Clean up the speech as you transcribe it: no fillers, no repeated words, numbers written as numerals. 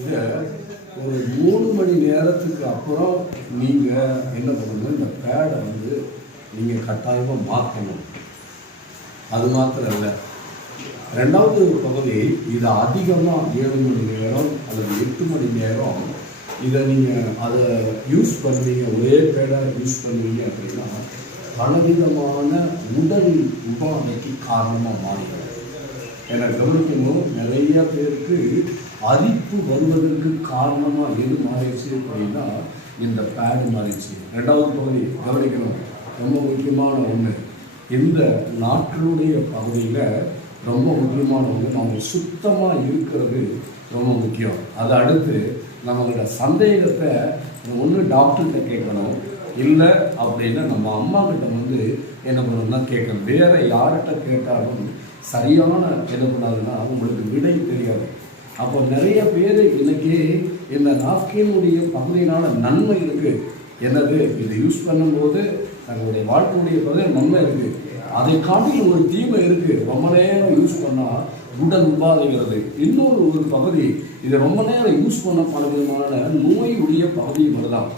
இதை ஒரு 3 மணி நேரத்துக்கு அப்புறம் நீங்கள் என்ன பண்ணணும், இந்த பேடை வந்து நீங்கள் கட்டாயமாக மாற்றணும். அது மாத்திரம் இல்லை, ரெண்டாவது பகுதி இதை அதிகமாக 7 மணி நேரம் அல்லது 8 மணி நேரம் இதை நீங்கள் அதை யூஸ் பண்ணுவீங்க, ஒரே பேடை யூஸ் பண்ணுவீங்க அப்படின்னா பலவிதமான உடல் உபாதைக்கு காரணமாக மாறிடும். என்னை கவனிக்கணும், நிறைய பேருக்கு அரிப்பு வருவதற்கு காரணமாக எது மாறிடுச்சு அப்படின்னா இந்த பேடு மாறிடுச்சு. ரெண்டாவது பகுதி கவனிக்கணும், ரொம்ப முக்கியமான ஒன்று. இந்த நாட்டினுடைய பகுதியில் ரொம்ப முக்கியமான ஒன்று, நம்ம சுத்தமாக இருக்கிறது ரொம்ப முக்கியம். அதை அடுத்து நம்மளோட சந்தேகத்தை ஒன்று டாக்டர்கிட்ட கேட்கணும், இல்லை அப்படின்னா நம்ம அம்மா கிட்ட வந்து என்ன பண்ணணும்னா கேட்கணும். வேறு யார்கிட்ட கேட்டாலும் சரியான என்ன பண்ணாதுன்னா உங்களுக்கு விடை தெரியாது. அப்போ நிறைய பேர் இன்னைக்கு இந்த நாப்கினுடைய பகுதியினால நன்மை இருக்குது. என்னது, இதை யூஸ் பண்ணும்போது தங்களுடைய வாழ்க்கையுடைய பகுதி நன்மை இருக்குது, அதை காட்டிலும் ஒரு தீமை இருக்குது. ரொம்ப நேரம் யூஸ் பண்ணால் உடல் உபாதைகிறது. இன்னொரு பகுதி, இதை ரொம்ப நேரம் யூஸ் பண்ண பல விதமான நோயுடைய பகுதி வருதான்.